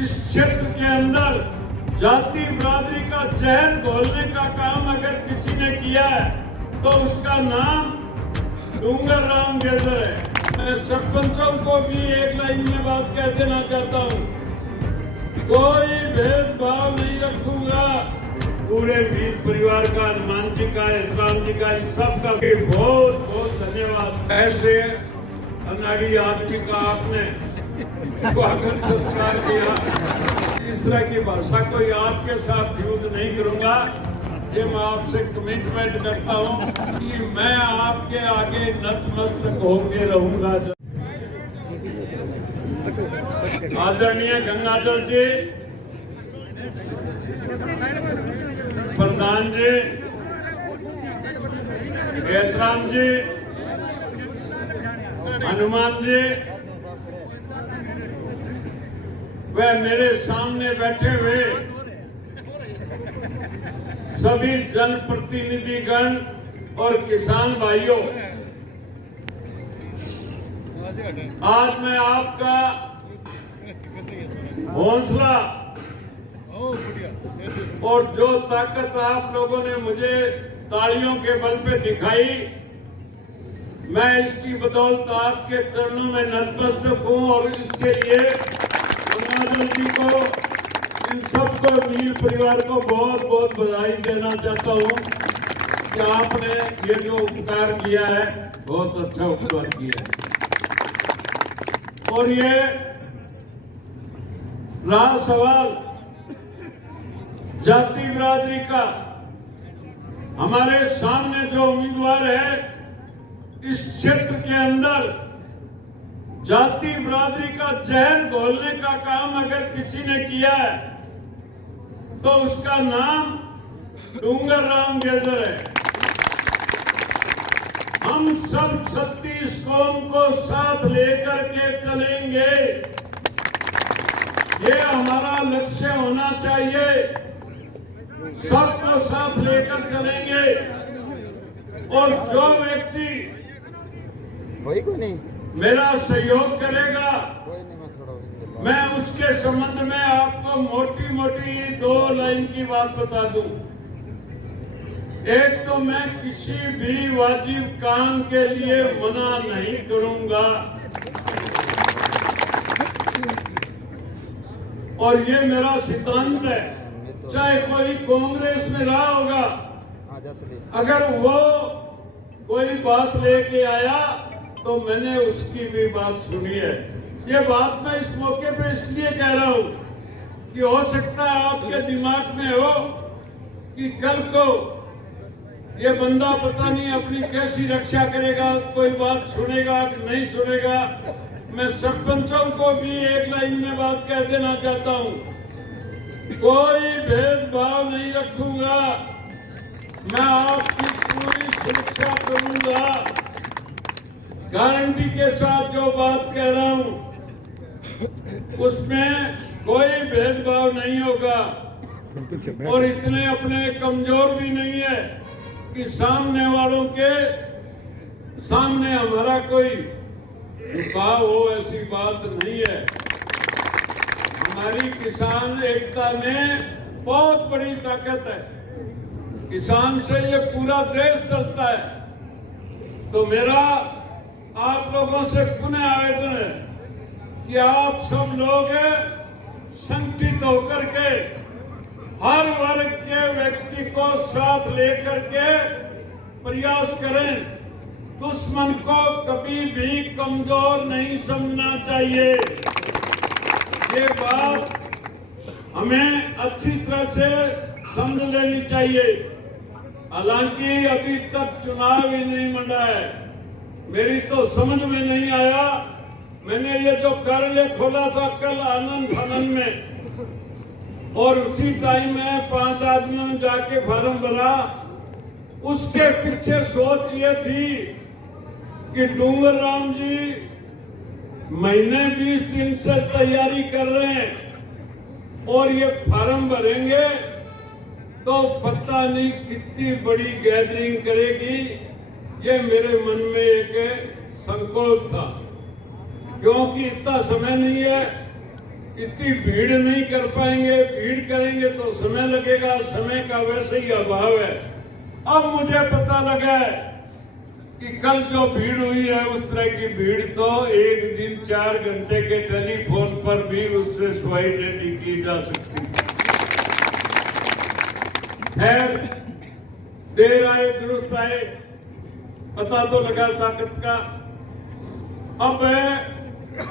इस क्षेत्र के अंदर जाति बिरादरी का जहर घोलने का काम अगर किसी ने किया है तो उसका नाम डूंगर राम गेजर है। मैं सरपंचों को भी एक लाइन में बात कह देना चाहता हूँ, कोई भेदभाव नहीं रखूंगा। पूरे वीर परिवार का, हनुमान जी का, इस्लाम जी का, इन सब का बहुत बहुत धन्यवाद। ऐसे अनाड़ी आदमी का आपने स्वागत सत्कार किया। इस तरह की भाषा कोई आपके साथ यूज नहीं करूंगा। ये मैं आपसे कमिटमेंट करता हूँ कि मैं आपके आगे नतमस्तक होके रहूंगा। आदरणीय गंगाधर जी, प्रधान जी, एहतराम जी, हनुमान जी, वह मेरे सामने बैठे हुए सभी जनप्रतिनिधिगण और किसान भाइयों, आज मैं आपका हौसला और जो ताकत आप लोगों ने मुझे तालियों के बल पे दिखाई, मैं इसकी बदौलत आपके चरणों में नतमस्तक हूं और इसके लिए गंगाधर जी को, इन सबको, वीर परिवार को बहुत बहुत बधाई देना चाहता हूं कि आपने ये जो उपकार किया है, बहुत अच्छा उपकार किया है। और ये रहा सवाल जाति बिरादरी का, हमारे सामने जो उम्मीदवार है इस क्षेत्र के अंदर जाति बिरादरी का जहर घोलने का काम अगर किसी ने किया है तो उसका नाम डूंगर राम गेजर है। हम सब 36 कौम को साथ लेकर के चलेंगे, ये हमारा लक्ष्य होना चाहिए। सबको साथ लेकर चलेंगे और जो व्यक्ति मेरा सहयोग करेगा, मैं उसके संबंध में आपको मोटी मोटी 2 लाइन की बात बता दूं। एक तो मैं किसी भी वाजिब काम के लिए मना नहीं करूंगा, और ये मेरा सिद्धांत है। चाहे कोई कांग्रेस में रहा होगा, अगर वो कोई बात लेके आया तो मैंने उसकी भी बात सुनी है। ये बात मैं इस मौके पे इसलिए कह रहा हूं कि हो सकता है आपके दिमाग में हो कि कल को ये बंदा पता नहीं अपनी कैसी रक्षा करेगा, कोई बात सुनेगा कि नहीं सुनेगा। मैं सरपंचों को भी एक लाइन में बात कह देना चाहता हूं, कोई भेदभाव नहीं रखूंगा। मैं आपकी पूरी सुरक्षा करूंगा, गारंटी के साथ जो बात कह रहा हूं उसमें कोई भेदभाव नहीं होगा। और इतने अपने कमजोर भी नहीं है कि सामने वालों के सामने हमारा कोई झुकाव हो, ऐसी बात नहीं है। हमारी किसान एकता में बहुत बड़ी ताकत है। किसान से ये पूरा देश चलता है। तो मेरा आप लोगों से पुनः आवेदन है कि आप सब लोग संगठित होकर के हर वर्ग के व्यक्ति को साथ लेकर के प्रयास करें। दुश्मन को कभी भी कमजोर नहीं समझना चाहिए। ये बात हमें अच्छी तरह से समझ लेनी चाहिए। हालांकि अभी तक चुनाव ही नहीं मंडा है, मेरी तो समझ में नहीं आया। मैंने ये जो कार्यालय खोला था कल आनंद फानन में, और उसी टाइम में 5 आदमियों ने जाके फार्म भरा। उसके पीछे सोच ये थी कि डूंगर राम जी महीने 20 दिन से तैयारी कर रहे हैं और ये फार्म भरेंगे तो पता नहीं कितनी बड़ी गैदरिंग करेगी। ये मेरे मन में एक संकोच था, क्योंकि इतना समय नहीं है इतनी भीड़ नहीं कर पाएंगे, भीड़ करेंगे तो समय लगेगा, समय का वैसे ही अभाव है। अब मुझे पता लगा है कि कल जो भीड़ हुई है उस तरह की भीड़ तो एक दिन 4 घंटे के टेलीफोन पर भी उससे स्वाई रेडी की जा सकती है। खैर, देर आए दुरुस्त आए, पता तो लगा ताकत का। अब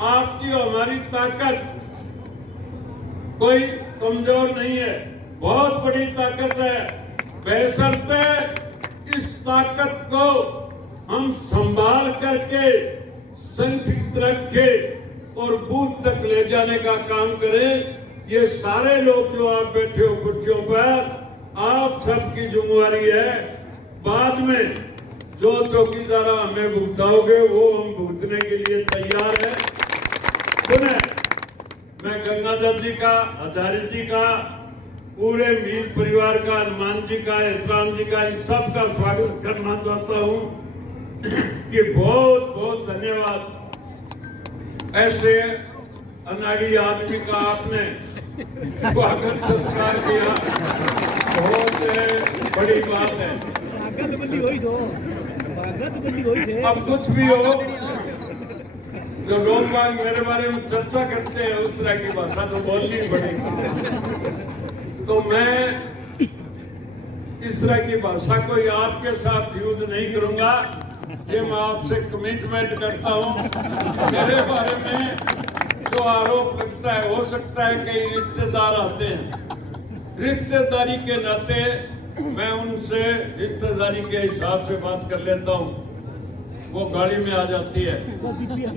आपकी और हमारी ताकत कोई कमजोर नहीं है, बहुत बड़ी ताकत है। बशर्ते इस ताकत को हम संभाल करके संगठित रखे और बूथ तक ले जाने का काम करें। ये सारे लोग जो आप बैठे हो कुर्सियों पर, आप सबकी जिम्मेवारी है। बाद में जो चौकीदार हमें भुगताओगे वो हम भुगतने के लिए तैयार है। सुने, मैं गंगाधर जी का, आचार्य जी का, पूरे मील परिवार का, हनुमान जी का, एहतराम जी का, इन सब का स्वागत करना चाहता हूं कि बहुत बहुत धन्यवाद। ऐसे अनाड़ी आदमी का आपने स्वागत सत्कार किया, बहुत बड़ी बात है। अब कुछ भी हो, जो लोग मेरे बारे में चर्चा करते हैं उस तरह की भाषा तो बोलनी पड़ेगी। तो मैं इस तरह की भाषा कोई आपके साथ यूज नहीं करूंगा, ये मैं आपसे कमिटमेंट करता हूं। मेरे बारे में जो आरोप लगता है, हो सकता है कई रिश्तेदार आते हैं, रिश्तेदारी के नाते मैं उनसे रिश्तेदारी के हिसाब से बात कर लेता हूं। वो गाड़ी में आ जाती है,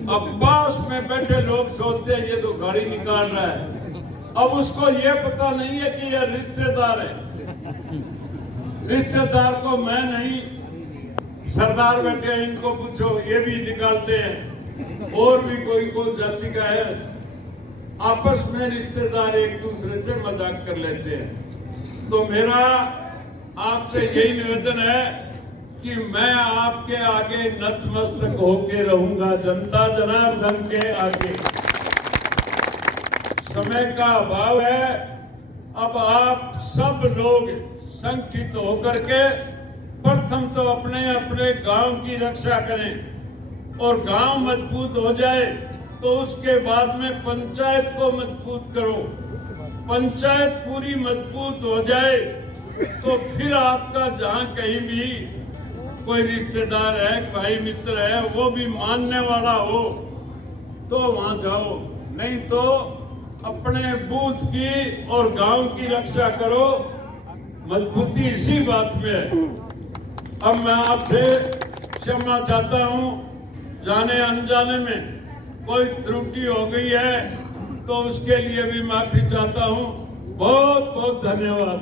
अब पास में बैठे लोग सोचते हैं ये तो गाड़ी निकाल रहा है। अब उसको ये पता नहीं है कि ये रिश्तेदार है। रिश्तेदार को मैं नहीं, सरदार बैठे हैं इनको पूछो, ये भी निकालते हैं। और भी कोई जाति का है, आपस में रिश्तेदार एक दूसरे से मजाक कर लेते हैं। तो मेरा आपसे यही निवेदन है कि मैं आपके आगे नतमस्तक होके रहूंगा, जनता जनार्दन के आगे। समय का अभाव है, अब आप सब लोग संगठित होकर के प्रथम तो अपने अपने गांव की रक्षा करें, और गांव मजबूत हो जाए तो उसके बाद में पंचायत को मजबूत करो। पंचायत पूरी मजबूत हो जाए तो फिर आपका जहां कहीं भी कोई रिश्तेदार है, भाई मित्र है, वो भी मानने वाला हो तो वहां जाओ, नहीं तो अपने बूथ की और गांव की रक्षा करो। मजबूती इसी बात में है। अब मैं आपसे क्षमा चाहता हूं, जाने अनजाने में कोई त्रुटि हो गई है तो उसके लिए भी माफी चाहता हूं। बहुत बहुत धन्यवाद।